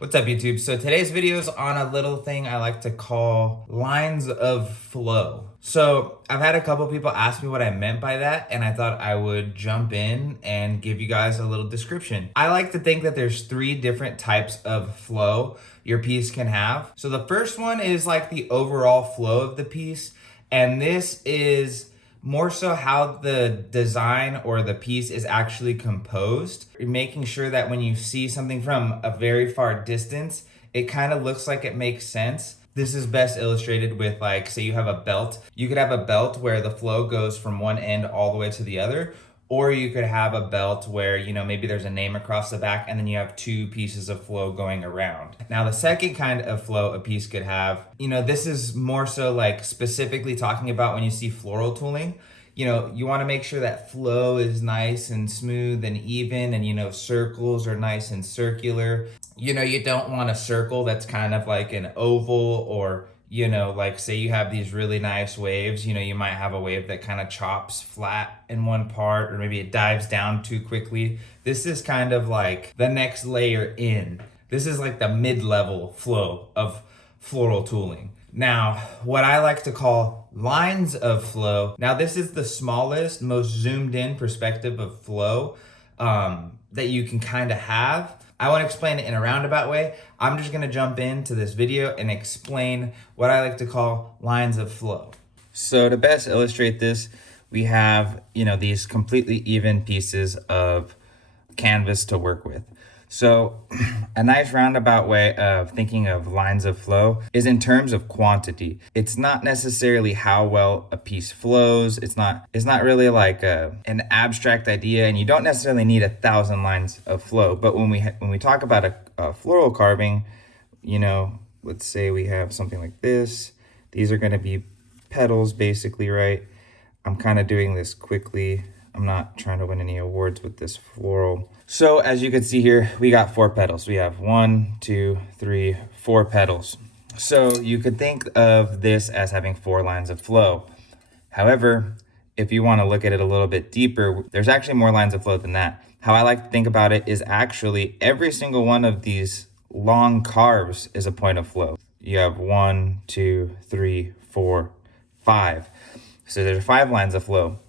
What's up, YouTube? So today's video is on a little thing I like to call lines of flow. So I've had a couple people ask me what I meant by that, and I thought I would jump in and give you guys a little description. I like to think that there's three different types of flow your piece can have. So the first one is like the overall flow of the piece, and this is more so how the design or the piece is actually composed. You're making sure that when you see something from a very far distance, it kind of looks like it makes sense. This is best illustrated with, like, say you have a belt. You could have a belt where the flow goes from one end all the way to the other, or you could have a belt where, maybe there's a name across the back and then you have two pieces of flow going around. Now, the second kind of flow a piece could have, this is more so like specifically talking about when you see floral tooling. You want to make sure that flow is nice and smooth and even, and circles are nice and circular. You don't want a circle that's kind of like an oval, or like say you have these really nice waves, you might have a wave that kind of chops flat in one part, or maybe it dives down too quickly. This is kind of like the next layer in. This is like the mid-level flow of floral tooling. Now, what I like to call lines of flow. Now, this is the smallest, most zoomed in perspective of flow that you can kind of have. I want to explain it in a roundabout way. I'm just going to jump into this video and explain what I like to call lines of flow. So to best illustrate this, we have, these completely even pieces of canvas to work with. So a nice roundabout way of thinking of lines of flow is in terms of quantity. It's not necessarily how well a piece flows. It's not really like an abstract idea, and you don't necessarily need 1,000 lines of flow. But when we talk about a floral carving, let's say we have something like this. These are going to be petals basically, right? I'm kind of doing this quickly. I'm not trying to win any awards with this floral. So as you can see here, we got 4 petals. We have 1, 2, 3, 4 petals. So you could think of this as having 4 lines of flow. However, if you want to look at it a little bit deeper, there's actually more lines of flow than that. How I like to think about it is actually every single one of these long carves is a point of flow. You have 1, 2, 3, 4, 5. So there's 5 lines of flow.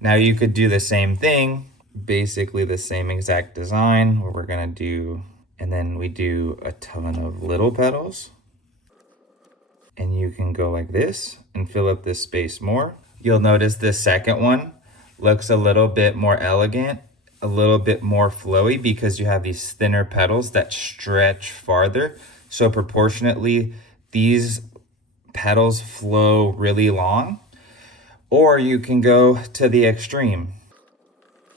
Now you could do the same thing, basically the same exact design, where we're gonna do, and then we do a ton of little petals. And you can go like this and fill up this space more. You'll notice this second one looks a little bit more elegant, a little bit more flowy, because you have these thinner petals that stretch farther. So proportionately, these petals flow really long. Or you can go to the extreme,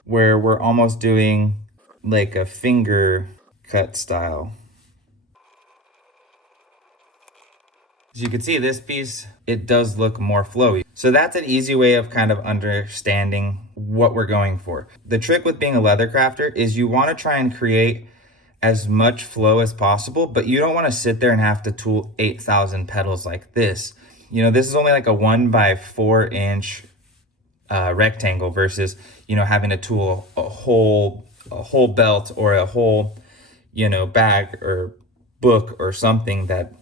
where we're almost doing like a finger cut style. As you can see, this piece, it does look more flowy. So that's an easy way of kind of understanding what we're going for. The trick with being a leather crafter is you want to try and create as much flow as possible, but you don't want to sit there and have to tool 8,000 petals like this. This is only like a 1 by 4 inch rectangle versus, having to tool a whole belt or a whole, bag or book or something that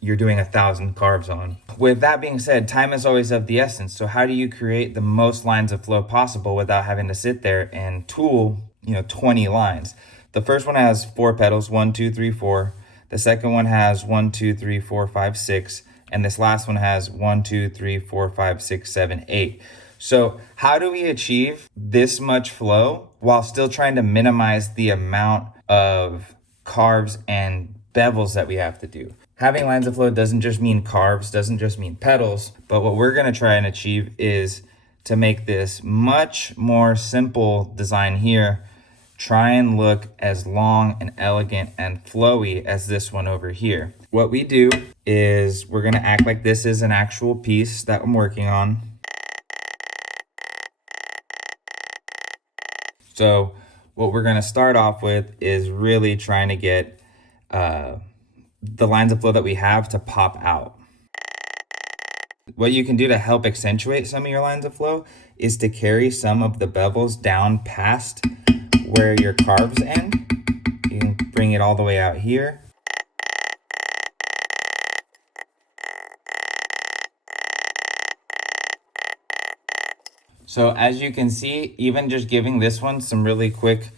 you're doing 1,000 carves on. With that being said, time is always of the essence. So how do you create the most lines of flow possible without having to sit there and tool, 20 lines? The first one has 4 petals, 1, 2, 3, 4. The second one has 1, 2, 3, 4, 5, 6. And this last one has 1, 2, 3, 4, 5, 6, 7, 8. So how do we achieve this much flow while still trying to minimize the amount of carves and bevels that we have to do? Having lines of flow doesn't just mean carves, doesn't just mean petals, but what we're going to try and achieve is to make this much more simple design here try and look as long and elegant and flowy as this one over here. What we do is we're gonna act like this is an actual piece that I'm working on. So what we're gonna start off with is really trying to get the lines of flow that we have to pop out. What you can do to help accentuate some of your lines of flow is to carry some of the bevels down past where your carves end. You can bring it all the way out here. So as you can see, even just giving this one some really quick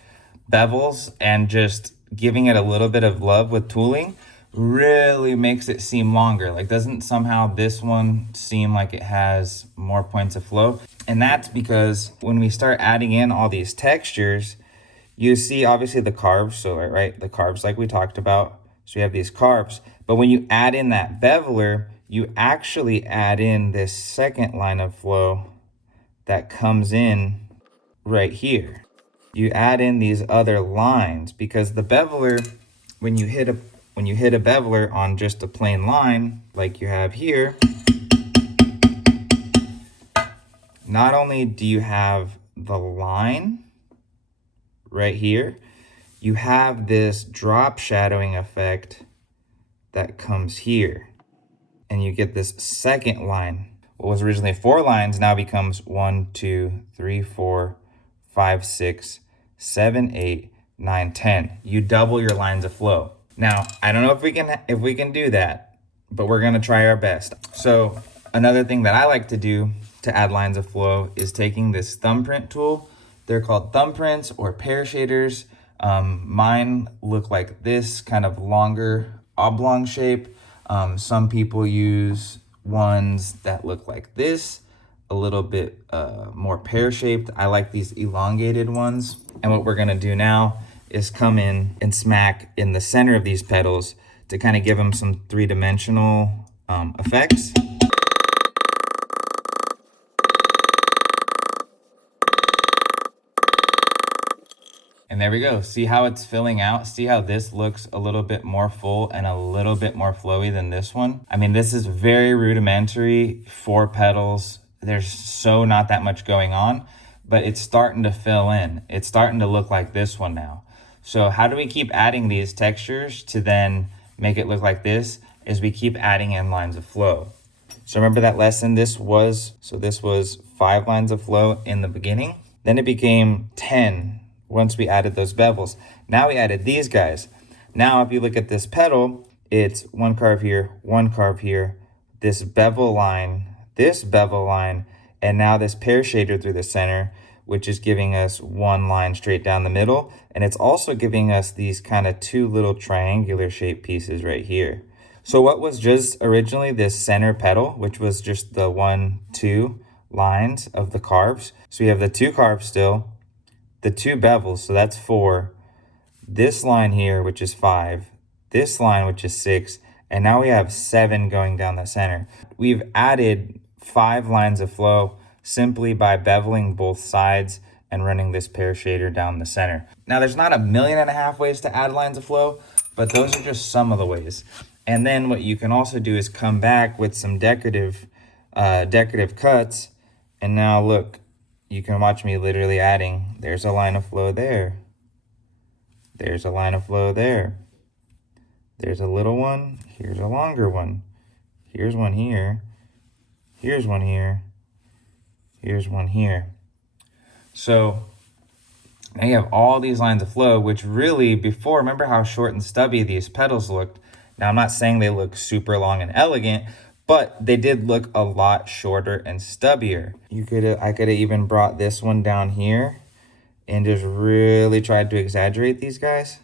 bevels and just giving it a little bit of love with tooling really makes it seem longer. Like, doesn't somehow this one seem like it has more points of flow? And that's because when we start adding in all these textures, you see obviously the carbs, so right, the carbs like we talked about. So you have these carbs, but when you add in that beveler, you actually add in this second line of flow that comes in right here. You add in these other lines because the beveler, when you hit a beveler on just a plain line like you have here, not only do you have the line right here, you have this drop shadowing effect that comes here. And you get this second line. What was originally 4 lines now becomes 1, 2, 3, 4, 5, 6, 7, 8, 9, 10. You double your lines of flow. Now, I don't know if we can do that, but we're gonna try our best. So another thing that I like to do to add lines of flow is taking this thumbprint tool. They're called thumbprints or pear shaders. Mine look like this, kind of longer oblong shape. Some people use ones that look like this, a little bit more pear-shaped. I like these elongated ones. And what we're gonna do now is come in and smack in the center of these petals to kind of give them some three-dimensional effects. And there we go. See how it's filling out? See how this looks a little bit more full and a little bit more flowy than this one? I mean, this is very rudimentary, 4 petals. There's so not that much going on, but it's starting to fill in. It's starting to look like this one now. So how do we keep adding these textures to then make it look like this? Is we keep adding in lines of flow. So remember that lesson, this was 5 lines of flow in the beginning. Then it became 10 once we added those bevels. Now we added these guys. Now if you look at this petal, it's 1 carve here, 1 carve here, this bevel line, and now this pear shader through the center, which is giving us 1 line straight down the middle. And it's also giving us these kind of 2 little triangular shaped pieces right here. So what was just originally this center petal, which was just the 1, 2 lines of the carves. So we have the 2 carves still, the 2 bevels, so that's 4, this line here, which is 5, this line, which is 6, and now we have 7 going down the center. We've added 5 lines of flow simply by beveling both sides and running this pear shader down the center. Now, there's not 1.5 million ways to add lines of flow, but those are just some of the ways. And then what you can also do is come back with some decorative cuts, and now look, you can watch me literally adding. There's a line of flow there. There's a line of flow there. There's a little one. Here's a longer one. Here's one here. Here's one here. Here's one here. So now you have all these lines of flow, which really before, remember how short and stubby these petals looked? Now I'm not saying they look super long and elegant, but they did look a lot shorter and stubbier. I could have even brought this one down here and just really tried to exaggerate these guys.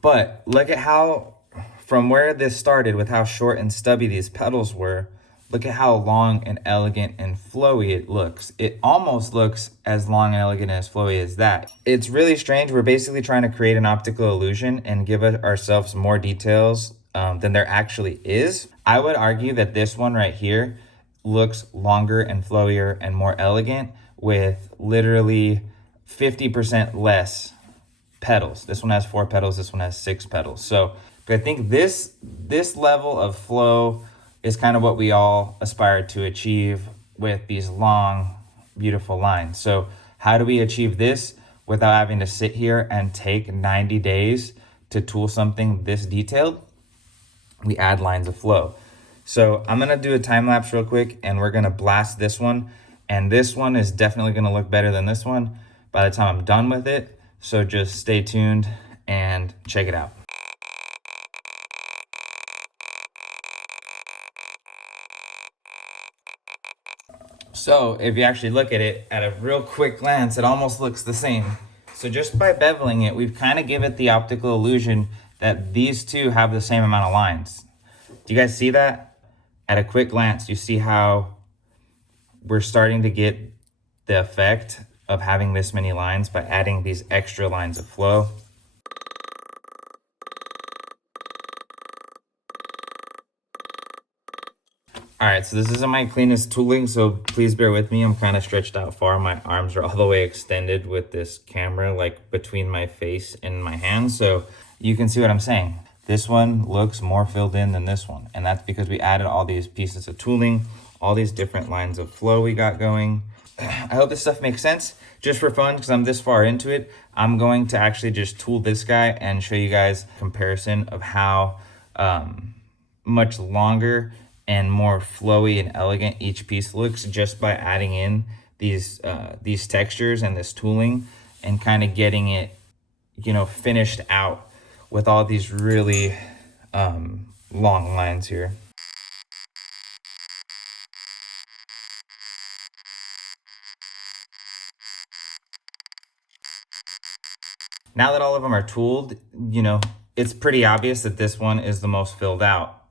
But look at how, from where this started with how short and stubby these petals were, look at how long and elegant and flowy it looks. It almost looks as long and elegant and as flowy as that. It's really strange. We're basically trying to create an optical illusion and give ourselves more details than there actually is. I would argue that this one right here looks longer and flowier and more elegant with literally 50% less petals. This one has 4 petals, this one has 6 petals. So, but I think this level of flow is kind of what we all aspire to achieve with these long, beautiful lines. So how do we achieve this without having to sit here and take 90 days to tool something this detailed? We add lines of flow. So I'm gonna do a time lapse real quick and we're gonna blast this one. And this one is definitely gonna look better than this one by the time I'm done with it. So just stay tuned and check it out. So if you actually look at it at a real quick glance, it almost looks the same. So just by beveling it, we've kind of give it the optical illusion that these two have the same amount of lines. Do you guys see that? At a quick glance, you see how we're starting to get the effect of having this many lines by adding these extra lines of flow. All right, so this isn't my cleanest tooling, so please bear with me. I'm kind of stretched out far. My arms are all the way extended with this camera, like between my face and my hands. So you can see what I'm saying. This one looks more filled in than this one. And that's because we added all these pieces of tooling, all these different lines of flow we got going. I hope this stuff makes sense. Just for fun, because I'm this far into it, I'm going to actually just tool this guy and show you guys a comparison of how much longer and more flowy and elegant each piece looks just by adding in these textures and this tooling and kind of getting it, you know, finished out with all these really long lines here. Now that all of them are tooled, you know, it's pretty obvious that this one is the most filled out.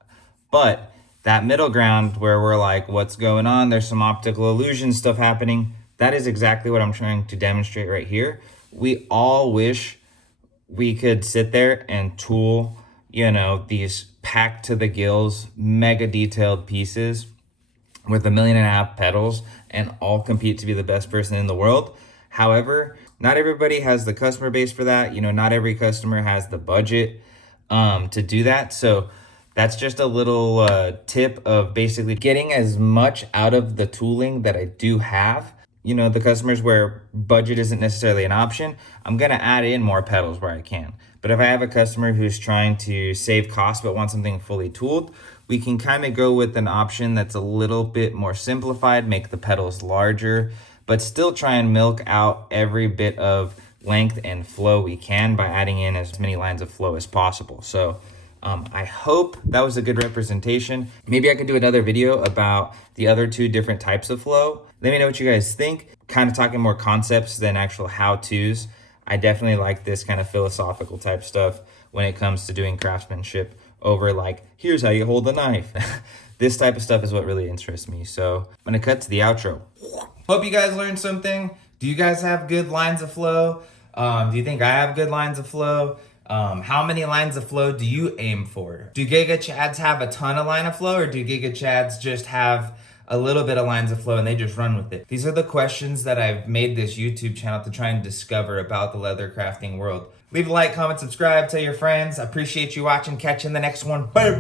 But that middle ground where we're like, what's going on? There's some optical illusion stuff happening. That is exactly what I'm trying to demonstrate right here. We all wish we could sit there and tool, you know, these packed to the gills, mega detailed pieces with 1.5 million petals and all compete to be the best person in the world. However, not everybody has the customer base for that. You know, not every customer has the budget to do that. So that's just a little tip of basically getting as much out of the tooling that I do have. You know, the customers where budget isn't necessarily an option, I'm gonna add in more petals where I can. But if I have a customer who's trying to save costs but wants something fully tooled, we can kind of go with an option that's a little bit more simplified, make the petals larger, but still try and milk out every bit of length and flow we can by adding in as many lines of flow as possible. So I hope that was a good representation. Maybe I could do another video about the other two different types of flow. Let me know what you guys think. Kind of talking more concepts than actual how-tos. I definitely like this kind of philosophical type stuff when it comes to doing craftsmanship over like, here's how you hold a knife. This type of stuff is what really interests me. So I'm gonna cut to the outro. Hope you guys learned something. Do you guys have good lines of flow? Do you think I have good lines of flow? How many lines of flow do you aim for? Do Giga Chads have a ton of line of flow, or do Giga Chads just have a little bit of lines of flow and they just run with it? These are the questions that I've made this YouTube channel to try and discover about the leather crafting world. Leave a like, comment, subscribe, tell your friends. I appreciate you watching. Catch you in the next one. Bye.